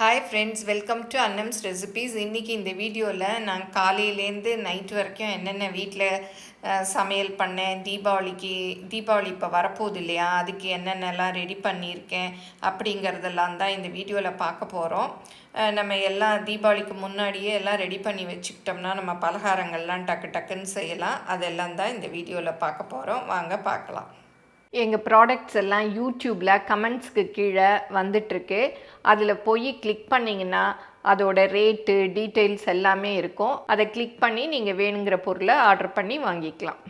Hi friends, welcome to Annam's recipes. இன்றைக்கி இந்த வீடியோவில் நான் காலையிலேருந்து நைட் வரைக்கும் என்னென்ன வீட்டில் சமையல் பண்ணேன், தீபாவளி இப்போ வரப்போகுது இல்லையா, அதுக்கு என்னென்னலாம் ரெடி பண்ணியிருக்கேன் அப்படிங்கிறதெல்லாம் தான் இந்த வீடியோவில் பார்க்க போகிறோம். நம்ம எல்லாம் தீபாவளிக்கு முன்னாடியே எல்லாம் ரெடி பண்ணி வச்சுக்கிட்டோம்னா நம்ம பலகாரங்கள்லாம் டக்கு டக்குன்னு செய்யலாம். அதெல்லாம் தான் இந்த வீடியோவில் பார்க்க போகிறோம். வாங்க பார்க்கலாம். எங்கள் ப்ராடக்ட்ஸ் எல்லாம் யூடியூப்பில் கமெண்ட்ஸ்க்கு கீழே வந்துட்டுருக்கு. அதில் போய் கிளிக் பண்ணிங்கன்னா அதோட ரேட்டு டீட்டெயில்ஸ் எல்லாமே இருக்கும். அதை கிளிக் பண்ணி நீங்கள் வேணுங்கிற பொருளை ஆர்டர் பண்ணி வாங்கிக்கலாம்.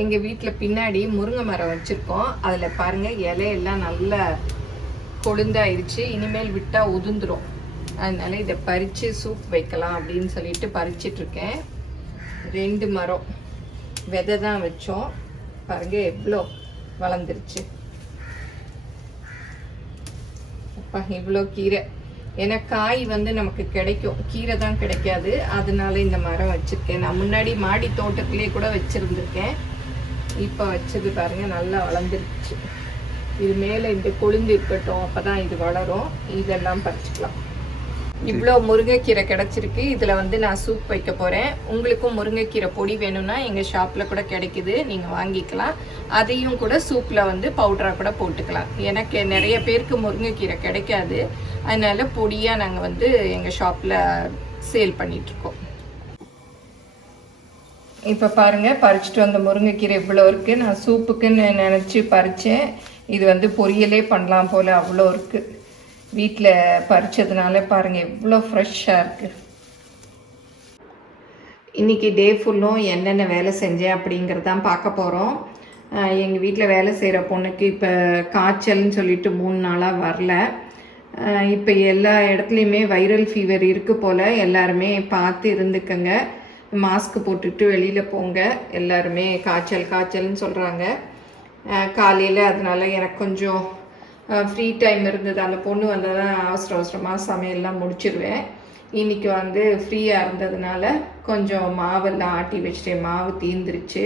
எங்கள் வீட்டில் பின்னாடி முருங்கை மரம் வச்சுருக்கோம். அதில் பாருங்கள், இலையெல்லாம் நல்லா கொழுந்தாயிடுச்சு. இனிமேல் விட்டால் உதிர்ந்துடும். அதனால் இதை பறித்து சூப் வைக்கலாம் அப்படின்னு சொல்லிட்டு பறிச்சிட்ருக்கேன். 2 மரம் விதை தான் வச்சோம். பாருங்க எவ்வளோ வளர்ந்துருச்சு. அப்பா, இவ்வளோ கீரை. ஏன்னா காய் நமக்கு கிடைக்கும், கீரை தான் கிடைக்காது. அதனால இந்த மரம் வச்சுருக்கேன். நான் முன்னாடி மாடி தோட்டத்திலே கூட வச்சுருந்துருக்கேன். இப்போ வச்சது பாருங்க நல்லா வளர்ந்துருச்சு. இது மேலே இந்த கொழுந்து இருக்கட்டும், அப்போ தான் இது வளரும். இதெல்லாம் பறிச்சுக்கலாம். இவ்வளோ முருங்கைக்கீரை கிடச்சிருக்கு. இதில் நான் சூப் வைக்க போகிறேன். உங்களுக்கும் முருங்கைக்கீரை பொடி வேணும்னா எங்கள் ஷாப்பில் கூட கிடைக்குது, நீங்கள் வாங்கிக்கலாம். அதையும் கூட சூப்பில் பவுடராக கூட போட்டுக்கலாம். எனக்கு நிறைய பேருக்கு முருங்கைக்கீரை கிடைக்காது, அதனால் பொடியாக நாங்கள் எங்கள் ஷாப்பில் சேல் பண்ணிகிட்ருக்கோம். இப்போ பாருங்கள், பறிச்சுட்டு வந்த முருங்கைக்கீரை இவ்வளோ இருக்குது. நான் சூப்புக்குன்னு நினச்சி பறித்தேன். இது பொரியலே பண்ணலாம் போல், அவ்வளோ இருக்குது. வீட்டில் பறிச்சதுனால பாருங்கள் எவ்வளோ ஃப்ரெஷ்ஷாக இருக்குது. இன்றைக்கி டே ஃபுல்லும் என்னென்ன வேலை செஞ்சேன் அப்படிங்கிறதான் பார்க்க போகிறோம். எங்கள் வீட்டில் வேலை செய்கிற பொண்ணுக்கு இப்போ காய்ச்சல்னு சொல்லிட்டு 3 நாளாக வரல. இப்போ எல்லா இடத்துலையுமே வைரல் ஃபீவர் இருக்குது போல். எல்லாருமே பார்த்து இருந்துக்கங்க. மாஸ்க் போட்டுட்டு வெளியில் போங்க. எல்லாருமே காய்ச்சல்னு சொல்கிறாங்க. காலையில் அதனால் எனக்கு கொஞ்சம் ஃப்ரீ டைம் இருந்தது. அந்த பொண்ணு வந்தால் அவசரமாக சமையல்லாம் முடிச்சிடுவேன். இன்றைக்கி ஃப்ரீயாக இருந்ததுனால கொஞ்சம் மாவெல்லாம் ஆட்டி வச்சுட்டேன். மாவு தீர்ந்துருச்சு.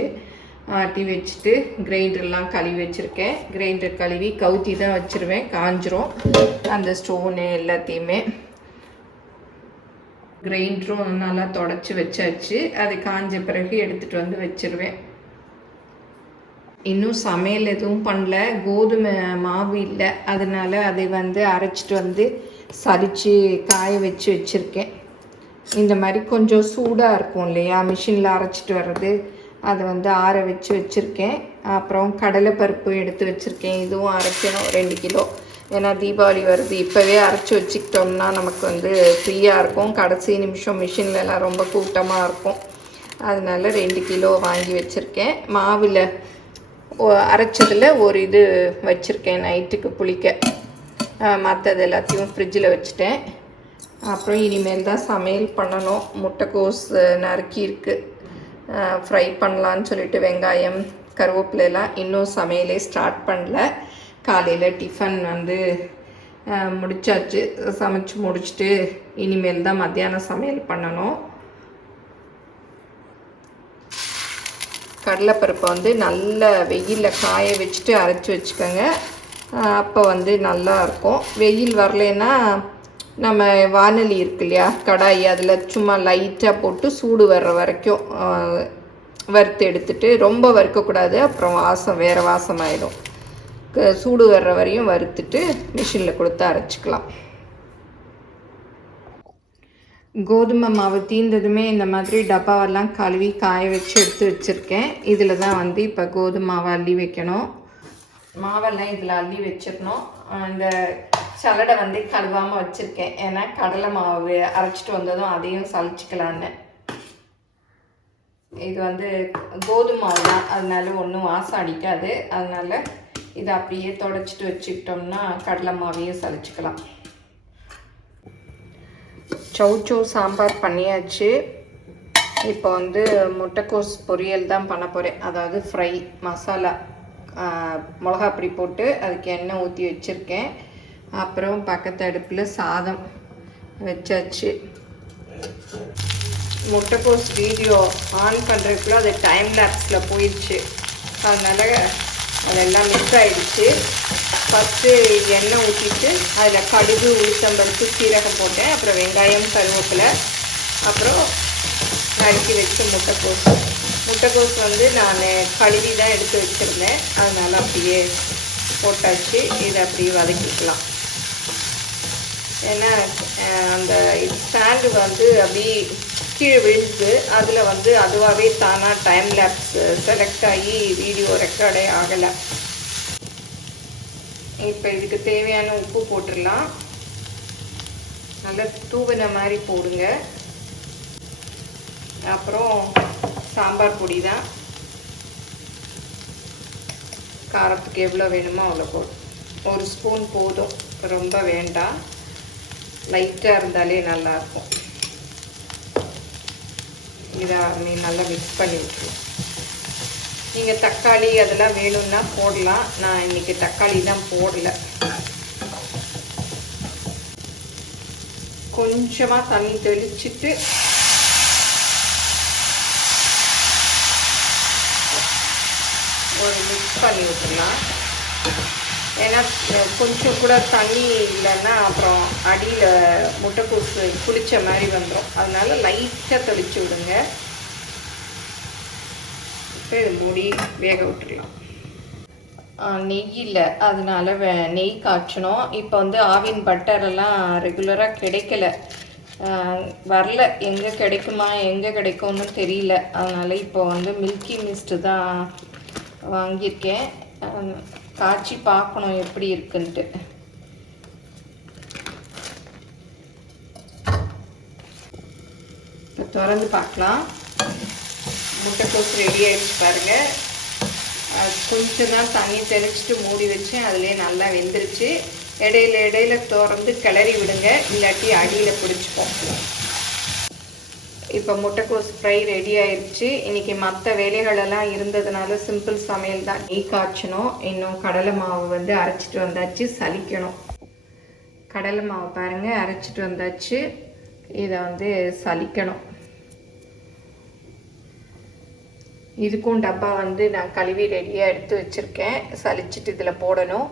ஆட்டி வச்சுட்டு கிரைண்டர்லாம் கழுவி வச்சுருக்கேன். கிரைண்டர் கழுவி கவுத்தி தான் வச்சுருவேன், காஞ்சிரும். அந்த ஸ்டோனு எல்லாத்தையுமே கிரைண்டரும் நல்லா தொடச்சி வச்சாச்சு. அது காஞ்ச பிறகு எடுத்துகிட்டு வச்சுருவேன். இன்னும் சமையல் எதுவும் பண்ணல. கோதுமை மாவு இல்லை, அதனால் அதை அரைச்சிட்டு சலித்து காய வச்சு வச்சுருக்கேன். இந்த மாதிரி கொஞ்சம் சூடாக இருக்கும் இல்லையா, மிஷினில் அரைச்சிட்டு வர்றது. அதை ஆற வச்சு வச்சுருக்கேன். அப்புறம் கடலைப்பருப்பு எடுத்து வச்சுருக்கேன். இதுவும் அரைக்கணும் 2 கிலோ. ஏன்னா தீபாவளி வருது. இப்போவே அரைச்சி வச்சுக்கிட்டோம்னா நமக்கு ஃப்ரீயாக இருக்கும். கடைசி நிமிஷம் மிஷின்லலாம் ரொம்ப கூட்டமாக இருக்கும். அதனால் 2 கிலோ வாங்கி வச்சுருக்கேன். மாவில் அரைச்சதில் ஒரு இது வச்சுருக்கேன் நைட்டுக்கு புளிக்க. மற்றது எல்லாத்தையும் ஃப்ரிட்ஜில் வச்சுட்டேன். அப்புறம் இனிமேல் தான் சமையல் பண்ணணும். முட்டைக்கோஸ் நறுக்கியிருக்கு, ஃப்ரை பண்ணலான்னு சொல்லிட்டு வெங்காயம் கருவேப்பிலையெல்லாம். இன்னும் சமையலே ஸ்டார்ட் பண்ணல. காலையில் டிஃபன் முடிச்சாச்சு. சமைச்சு முடிச்சுட்டு இனிமேல் தான் மத்தியானம் சமையல் பண்ணணும். கடலைப்பருப்பை நல்ல வெயிலில் காய வச்சுட்டு அரைச்சி வச்சுக்கோங்க. அப்போ நல்லாயிருக்கும். வெயில் வரலைன்னா நம்ம வானொலி இருக்கு இல்லையா, கடாய், அதில் சும்மா லைட்டாக போட்டு சூடு வர்ற வரைக்கும் வறுத்து எடுத்துட்டு, ரொம்ப வறுக்கக்கூடாது, அப்புறம் வேறு வாசமாயிடும். சூடு வர்ற வரையும் வறுத்துட்டு மிஷினில் கொடுத்து அரைச்சிக்கலாம். கோதுமை மாவு தீர்ந்ததுமே இந்த மாதிரி டப்பாவெல்லாம் கழுவி காய வச்சு எடுத்து வச்சுருக்கேன். இதில் தான் இப்போ கோதுமை மாவை அள்ளி வைக்கணும். மாவெல்லாம் இதில் அள்ளி வச்சிடணும். இந்த சலடை கழுவாமல் வச்சுருக்கேன். ஏன்னா கடலை மாவு அரைச்சிட்டு வந்ததும் அதையும் சலிச்சிக்கலான்னு. இது கோதுமை மாவு தான், அதனால ஒன்றும் வாசம் அடிக்காது. அதனால் இதை அப்படியே தொடச்சிட்டு வச்சுக்கிட்டோம்னா கடலை மாவையும் சலிச்சிக்கலாம். சௌச்சோ சாம்பார் பண்ணியாச்சு. இப்போ முட்டைக்கோஸ் பொரியல் தான் பண்ண போகிறேன். அதாவது ஃப்ரை மசாலா, மிளகாப்பொடி போட்டு அதுக்கு எண்ணெய் ஊற்றி வச்சுருக்கேன். அப்புறம் பக்கத்து அடுப்பில் சாதம் வச்சாச்சு. முட்டைக்கோஸ் வீடியோ ஆன் பண்ணுறதுக்குள்ள அது டைம் லேப்ஸில் போயிடுச்சு. அதனால் அதெல்லாம் மிஸ் ஆகிடுச்சு. ஃபஸ்ட்டு எண்ணெய் ஊற்றிட்டு அதில் கடுகு, உளுத்தம்பருப்பு, சீரகம் போட்டேன். அப்புறம் வெங்காயம், கருவேப்பிலை, அப்புறம் நறுக்கி வச்ச முட்டைக்கோஸ் வந்து நான் கழுவி தான் எடுத்து வச்சுருந்தேன். அதனால் அப்படியே போட்டாச்சு. இதை அப்படியே வதக்கிக்கலாம். ஏன்னா அந்த ஸ்டாண்டு வந்து அப்படியே கீழே விழுந்து அதில் வந்து அதுவாகவே தானாக டைம் லேப்ஸ் செலக்ட் ஆகி வீடியோ ரெக்கார்டே ஆகலை. இப்போ இதுக்கு தேவையான உப்பு போட்டுடலாம். நல்லா தூவின மாதிரி போடுங்க. அப்புறம் சாம்பார் பொடி தான், காரத்துக்கு எவ்வளோ வேணுமோ அவ்வளோ போதும். 1 ஸ்பூன் போதும், ரொம்ப வேண்டாம். லைட்டாக இருந்தாலே நல்லாயிருக்கும். இதை நல்லா மிக்ஸ் பண்ணி விட்டுருவோம். நீங்கள் தக்காளி அதெல்லாம் வேணும்னா போடலாம். நான் இன்றைக்கி தக்காளி தான் போடலை. கொஞ்சமாக தண்ணி தெளிச்சிட்டு ஒரு மிக்ஸ் பண்ணி விட்டுடலாம். ஏன்னா கொஞ்சம் கூட தண்ணி இல்லைன்னா அப்புறம் அடியில் முட்டைக்கோஸ் புளிச்ச மாதிரி வந்துடும். அதனால லைட்டாக தெளித்து விடுங்க. இப்போ இது மூடி வேக விட்டுடலாம். நெய் இல்லை, அதனால நெய் காய்ச்சணும். இப்போ வந்து ஆவின் பட்டரெல்லாம் ரெகுலராக கிடைக்கல, வரல. எங்கே கிடைக்குமா எங்கே கிடைக்கும்னு தெரியல. அதனால் இப்போ வந்து மில்கி மிஸ்ட்டு தான் வாங்கியிருக்கேன். காய்ச்சி பார்க்கணும் எப்படி இருக்குன்ட்டு. இப்போ திறந்து பார்க்கலாம். முட்டைக்கோஸ் ரெடி ஆகிடுச்சு பாருங்கள். கொஞ்சம் தான் தண்ணி தெளிச்சிட்டு மூடி வச்சு அதுலேயே நல்லா வெந்துருச்சு. இடையில திறந்து கிளறி விடுங்க, இல்லாட்டி அடியில் பிடிச்சிப்போம். இப்போ முட்டைக்கோஸ் ஃப்ரை ரெடி ஆயிடுச்சு. இன்றைக்கி மற்ற வேலைகளெல்லாம் இருந்ததுனால சிம்பிள் சமையல் தான். நெய் காய்ச்சணும். இன்னும் கடலை மாவு வந்து அரைச்சிட்டு வந்தாச்சு, சலிக்கணும். கடலை மாவு பாருங்கள், அரைச்சிட்டு வந்தாச்சு. இதை வந்து சலிக்கணும். இதுக்கும் டப்பா வந்து நான் கழுவி ரெடியாக எடுத்து வச்சுருக்கேன். சலிச்சிட்டு இதில் போடணும்.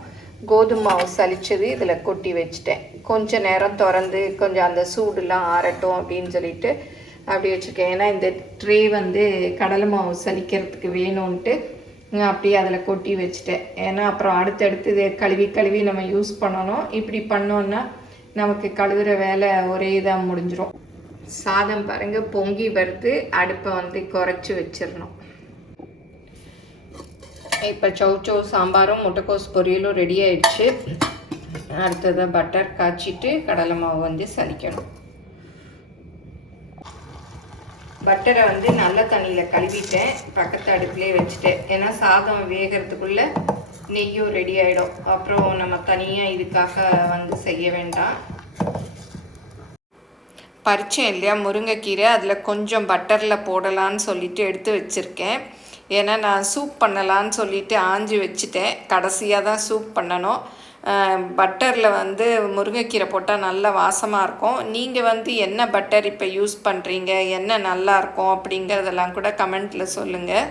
கோதுமை மாவு சலிச்சது இதில் கொட்டி வச்சுட்டேன். கொஞ்சம் நேரம் திறந்து கொஞ்சம் அந்த சூடுலாம் ஆறட்டும் அப்படின்னு சொல்லிட்டு அப்படி வச்சுருக்கேன். ஏன்னா இந்த ட்ரே வந்து கடலை மாவு சலிக்கிறதுக்கு வேணும்ன்ட்டு அப்படியே அதில் கொட்டி வச்சுட்டேன். ஏன்னா அப்புறம் அடுத்தடுத்து இதை கழுவி நம்ம யூஸ் பண்ணணும். இப்படி பண்ணோன்னா நமக்கு கழுவுற வேலை ஒரே இதாக முடிஞ்சிடும். சாதம் பாருங்கள் பொங்கி வருது. அடுப்பை வந்து குறைச்சி வச்சிடணும். இப்போ சௌச்சௌ சாம்பாரும் முட்டைக்கோஸ் பொரியலும் ரெடி ஆயிடுச்சு. அடுத்தது பட்டர் காய்ச்சிட்டு கடலை மாவு வந்து சலிக்கணும். பட்டரை வந்து நல்ல தண்ணியில் கழுவிட்டேன், பக்கத்து அடுப்புலேயே வச்சுட்டேன். ஏன்னா சாதம் வேகிறதுக்குள்ளே நெய்யும் ரெடி ஆகிடும். அப்புறம் நம்ம தனியாக இதுக்காக வந்து செய்ய வேண்டாம். பறிச்சேன் இல்லையா முருங்கைக்கீரை, அதில் கொஞ்சம் பட்டரில் போடலான்னு சொல்லிட்டு எடுத்து வச்சுருக்கேன். ஏன்னா நான் சூப் பண்ணலான்னு சொல்லிட்டு ஆஞ்சி வச்சுட்டேன். கடைசியாக தான் சூப் பண்ணணும். பட்டரில் வந்து முருங்கைக்கீரை போட்டால் நல்ல வாசமாக இருக்கும். நீங்கள் வந்து என்ன பட்டர் இப்போ யூஸ் பண்ணுறீங்க, என்ன நல்லாயிருக்கும் அப்படிங்கிறதெல்லாம் கூட கமெண்ட்டில் சொல்லுங்கள்.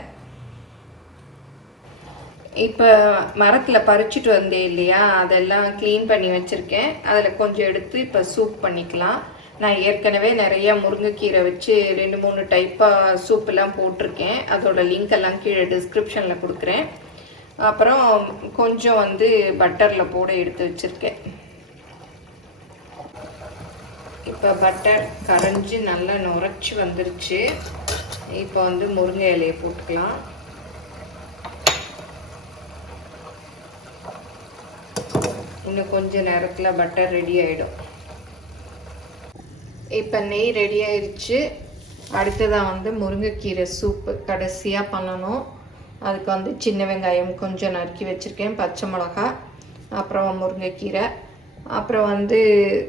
இப்போ மரத்தில் பறிச்சுட்டு வந்தேன் இல்லையா, அதெல்லாம் க்ளீன் பண்ணி வச்சுருக்கேன். அதில் கொஞ்சம் எடுத்து இப்போ சூப் பண்ணிக்கலாம். நான் ஏற்கனவே நிறைய முருங்கைக்கீரை வச்சு 2-3 டைப்பாக சூப்பெல்லாம் போட்டிருக்கேன். அதோட லிங்க் எல்லாம் கீழே டிஸ்கிரிப்ஷனில் கொடுக்குறேன். அப்புறம் கொஞ்சம் வந்து பட்டரில் போட எடுத்து வச்சுருக்கேன். இப்போ பட்டர் கரைஞ்சி நல்லா நுரைச்சி வந்துருச்சு. இப்போ வந்து முருங்கை இலையை போட்டுக்கலாம். இன்னும் கொஞ்சம் நேரத்தில் பட்டர் ரெடி ஆகிடும். இப்போ நெய் ரெடி ஆயிடுச்சு. அடுத்ததாக வந்து முருங்கைக்கீரை சூப்பு கடைசியாக பண்ணணும். அதுக்கு வந்து சின்ன வெங்காயம் கொஞ்சம் நறுக்கி வச்சுருக்கேன், பச்சை மிளகா, அப்புறம் முருங்கைக்கீரை, அப்புறம் வந்து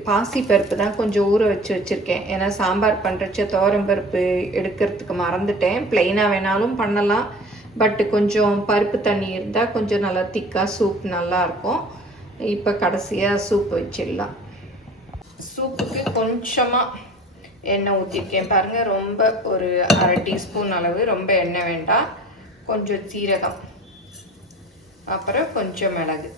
பாசிப்பருப்பு தான் கொஞ்சம் ஊற வச்சுருக்கேன். ஏன்னா சாம்பார் பண்ணுறச்ச துவரம்பருப்பு எடுக்கிறதுக்கு மறந்துட்டேன். ப்ளைனாக வேணாலும் பண்ணலாம், பட்டு கொஞ்சம் பருப்பு தண்ணி இருந்தால் கொஞ்சம் நல்லா திக்காக சூப் நல்லாயிருக்கும். இப்போ கடைசியாக சூப் வச்சிடலாம். சூப்புக்கு கொஞ்சமாக எண்ணெய் ஊற்றிருக்கேன் பாருங்கள். ரொம்ப ஒரு 1/2 டீஸ்பூன் அளவு, ரொம்ப எண்ணெய் வேண்டாம். கொஞ்சம் சீரகம், அப்புறம் கொஞ்சம் மிளகு,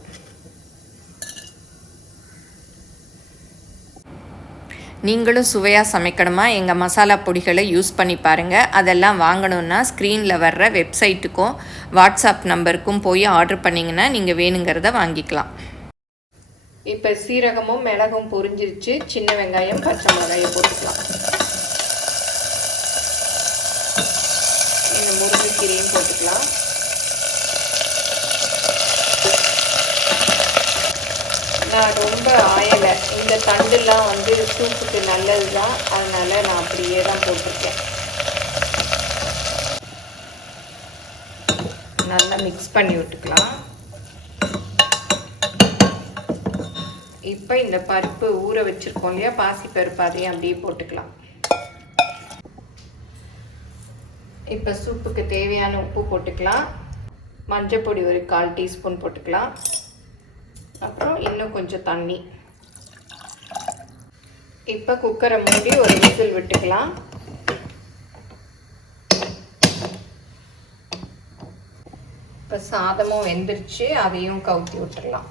நீங்களும் சுவையாக சமைக்கணுமா எங்கள் மசாலா பொடிகளை யூஸ் பண்ணி பாருங்கள். அதெல்லாம் வாங்கணுன்னா ஸ்க்ரீனில் வர்ற வெப்சைட்டுக்கும் வாட்ஸ்அப் நம்பருக்கும் போய் ஆர்டர் பண்ணிங்கன்னா நீங்கள் வேணுங்கிறத வாங்கிக்கலாம். இப்போ சீரகமும் மிளகும் பொரிஞ்சிருச்சு. சின்ன வெங்காயம் பச்சை மிளகாயை போட்டுக்கலாம். இந்த முருங்கைக்கீரையும் போட்டுக்கலாம். நான் ரொம்ப ஆயலை. இந்த தண்டுலாம் வந்து சூப்புக்கு நல்லது தான், அதனால் நான் அப்படியே தான் போட்டிருக்கேன். நல்லா மிக்ஸ் பண்ணி விட்டுக்கலாம். இப்போ இந்த பருப்பு ஊற வச்சுருக்கோம் இல்லையா, பாசி பருப்பு, அதையும் அப்படியே போட்டுக்கலாம். இப்போ சூப்புக்கு தேவையான உப்பு போட்டுக்கலாம். மஞ்சள் பொடி ஒரு 1/4 டீஸ்பூன் போட்டுக்கலாம். அப்புறம் இன்னும் கொஞ்சம் தண்ணி. இப்போ குக்கரை மூடி ஒரு விசில் விட்டுக்கலாம். இப்போ சாதமும் வெந்துருச்சு, அதையும் கவுத்தி விட்டுடலாம்.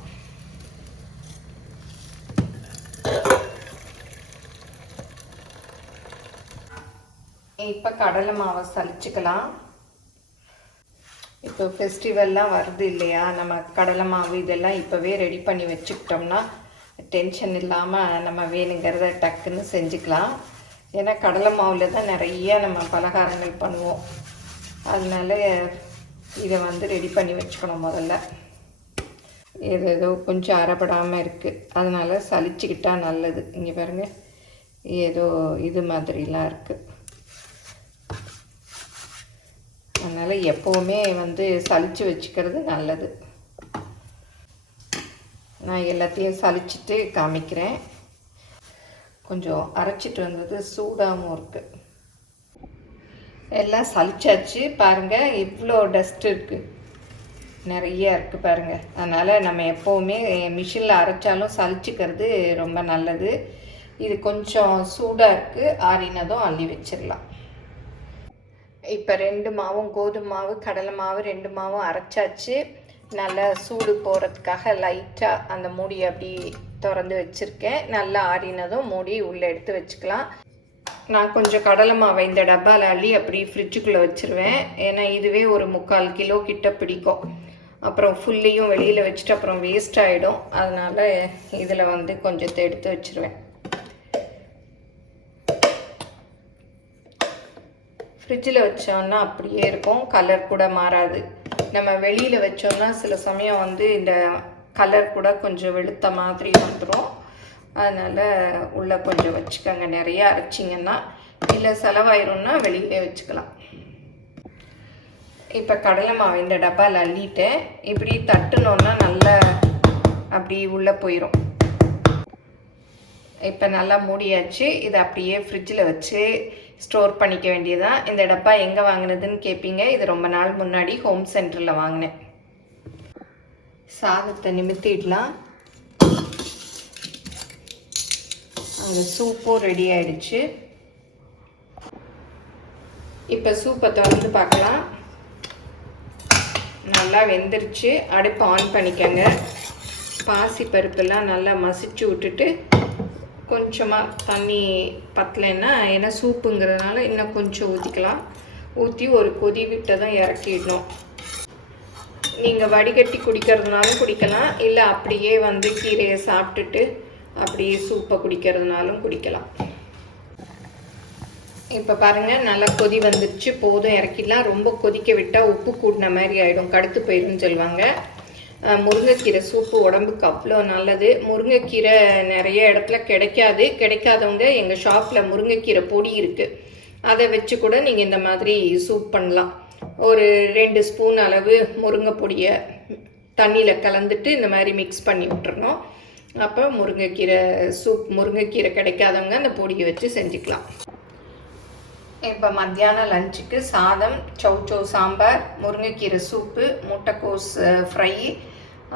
இப்போ கடலை மாவை சலிச்சுக்கலாம். இப்போ ஃபெஸ்டிவல்லாம் வருது இல்லையா, நம்ம கடலை மாவு இதெல்லாம் இப்போவே ரெடி பண்ணி வச்சுக்கிட்டோம்னா டென்ஷன் இல்லாமல் நம்ம வேணுங்கிறத டக்குன்னு செஞ்சுக்கலாம். ஏன்னா கடலை மாவில் தான் நிறைய நம்ம பலகாரங்கள் பண்ணுவோம். அதனால இதை வந்து ரெடி பண்ணி வச்சுக்கணும். முதல்ல ஏதோ கொஞ்சம் அரைப்படாமல் இருக்குது, அதனால் சலிச்சுக்கிட்டா நல்லது. இங்கே பாருங்கள், ஏதோ இது மாதிரிலாம் இருக்குது. அதனால் எப்போவுமே வந்து சலிச்சு வச்சுக்கிறது நல்லது. நான் எல்லாத்தையும் சலிச்சுட்டு காமிக்கிறேன். கொஞ்சம் அரைச்சிட்டு வந்தது சூடாகவும் இருக்குது. எல்லாம் சலிச்சாச்சு. பாருங்கள், இவ்வளோ டஸ்ட் இருக்குது, நிறைய இருக்குது பாருங்கள். அதனால் நம்ம எப்போவுமே மிஷினில் அரைச்சாலும் சலிச்சுக்கிறது ரொம்ப நல்லது. இது கொஞ்சம் சூடாக இருக்குது, ஆறினதும் அள்ளி வச்சிடலாம். இப்போ 2 மாவும், கோதுமை மாவு கடலை மாவு 2 மாவும் அரைச்சாச்சு. நல்லா சூடு போகிறதுக்காக லைட்டாக அந்த மூடியை அப்படி திறந்து வச்சுருக்கேன். நல்லா ஆறினதும் மூடி உள்ளே எடுத்து வச்சுக்கலாம். நான் கொஞ்சம் கடலை மாவை இந்த டப்பாவில் அள்ளி அப்படி ஃப்ரிட்ஜுக்குள்ளே வச்சுருவேன். ஏன்னா இதுவே ஒரு 3/4 கிலோ கிட்ட பிடிக்கும். அப்புறம் ஃபுல்லையும் வெளியில் வச்சுட்டு அப்புறம் வேஸ்ட் ஆகிடும். அதனால் இதில் வந்து கொஞ்சத்தை எடுத்து வச்சுருவேன். ஃப்ரிட்ஜில் வச்சோன்னா அப்படியே இருக்கும், கலர் கூட மாறாது. நம்ம வெளியில் வச்சோம்னா சில சமயம் வந்து இந்த கலர் கூட கொஞ்சம் வெளுத்த மாதிரி வந்துடும். அதனால் உள்ளே கொஞ்சம் வச்சுக்கோங்க, நிறையா அரைச்சிங்கன்னா. இல்லை செலவாயிரும்னா வெளியிலே வச்சுக்கலாம். இப்போ கடலை மாவு இந்த டப்பாவில் அள்ளிட்டேன். இப்படி தட்டுனோன்னா நல்லா அப்படி உள்ளே போயிடும். இப்போ நல்லா மூடியாச்சு. இதை அப்படியே ஃப்ரிட்ஜில் வச்சு ஸ்டோர் பண்ணிக்க வேண்டியதுதான். இந்த டப்பா எங்கே வாங்கினதுன்னு கேட்பீங்க. இது ரொம்ப நாள் முன்னாடி ஹோம் சென்டரில் வாங்கினேன். சாதத்தை நிமித்திடலாம். அங்கே சூப்பும் ரெடி ஆயிடுச்சு. இப்போ சூப்பை திறந்து பார்க்கலாம். நல்லா வெந்துருச்சு. அடுப்பு ஆன் பண்ணிக்கங்க. பாசி பருப்பெல்லாம் நல்லா மசிச்சு விட்டுட்டு கொஞ்சமாக தண்ணி பத்தலைன்னா, ஏன்னா சூப்புங்கிறதுனால இன்னும் கொஞ்சம் ஊற்றிக்கலாம். ஊற்றி ஒரு கொதி விட்டு தான் இறக்கிடணும். நீங்கள் வடிகட்டி குடிக்கிறதுனாலும் குடிக்கலாம், இல்லை அப்படியே வந்து கீரையை சாப்பிட்டுட்டு அப்படியே சூப்பை குடிக்கிறதுனாலும் குடிக்கலாம். இப்போ பாருங்கள், நல்லா கொதி வந்துடுச்சு. போதும், இறக்கிடலாம். ரொம்ப கொதிக்க விட்டால் உப்பு கூடின மாதிரி ஆகிடும், கடுத்து போயிடும்னு சொல்லுவாங்க. முருங்கைக்கீரை சூப்பு உடம்புக்கு அவ்வளோ நல்லது. முருங்கைக்கீரை நிறைய இடத்துல கிடைக்காது. கிடைக்காதவங்க எங்கள் ஷாப்பில் முருங்கைக்கீரை பொடி இருக்குது, அதை வச்சு கூட நீங்கள் இந்த மாதிரி சூப் பண்ணலாம். ஒரு 2 ஸ்பூன் அளவு முருங்கை பொடியை தண்ணியில் கலந்துட்டு இந்த மாதிரி மிக்ஸ் பண்ணி விட்டுறணும். அப்போ முருங்கைக்கீரை சூப், முருங்கைக்கீரை கிடைக்காதவங்க அந்த பொடியை வச்சு செஞ்சுக்கலாம். இப்போ மத்தியானம் லஞ்சுக்கு சாதம், சௌச்சௌ சாம்பார், முருங்கைக்கீரை சூப்பு, முட்டைக்கோஸ் ஃப்ரை,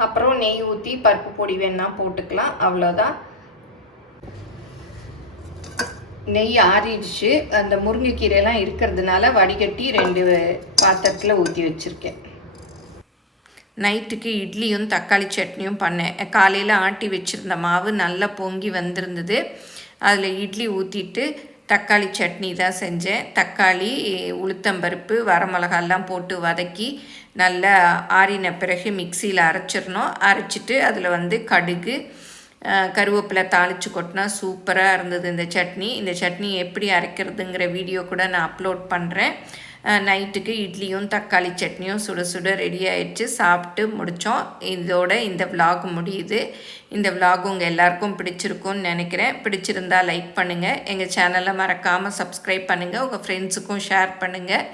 அப்புறம் நெய் ஊற்றி பருப்பு பொடி வேணால் போட்டுக்கலாம். அவ்வளோதான். நெய் ஆறிடுச்சு. அந்த முருங்கைக்கீரைலாம் இருக்கிறதுனால வடிகட்டி 2 பாத்திரத்தில் ஊற்றி வச்சுருக்கேன். நைட்டுக்கு இட்லியும் தக்காளி சட்னியும் பண்ணேன். காலையில் ஆட்டி வச்சுருந்த மாவு நல்லா பொங்கி வந்திருந்தது. அதில் இட்லி ஊற்றிட்டு தக்காளி சட்னி தான் செஞ்சேன். தக்காளி, உளுத்தம்பருப்பு, வரமிளகாலாம் போட்டு வதக்கி நல்லா ஆறின பிறகு மிக்சியில் அரைச்சிடணும். அரைச்சிட்டு அதில் கடுகு, கருவேப்பிலை தாளித்து கொட்டினா சூப்பராக இருந்தது இந்த சட்னி. இந்த சட்னி எப்படி அரைக்கிறதுங்கிற வீடியோ கூட நான் அப்லோட் பண்ணுறேன். நைட்டுக்கு இட்லியும் தக்காளி சட்னியும் சுட சுட ரெடி ஆகிடுச்சு. சாப்பிட்டு முடித்தோம். இதோட இந்த விலாக் முடியுது. இந்த விலாக் உங்கள் எல்லாருக்கும் பிடிச்சிருக்கும்னு நினைக்கிறேன். பிடிச்சிருந்தா லைக் பண்ணுங்கள். எங்கள் சேனலை மறக்காமல் சப்ஸ்கிரைப் பண்ணுங்கள். உங்கள் ஃப்ரெண்ட்ஸுக்கும் ஷேர் பண்ணுங்கள்.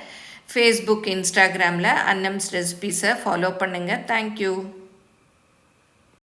ஃபேஸ்புக், இன்ஸ்டாகிராமில் அன்னம்ஸ் ரெசிபீஸை ஃபாலோ பண்ணுங்கள். தேங்க்யூ.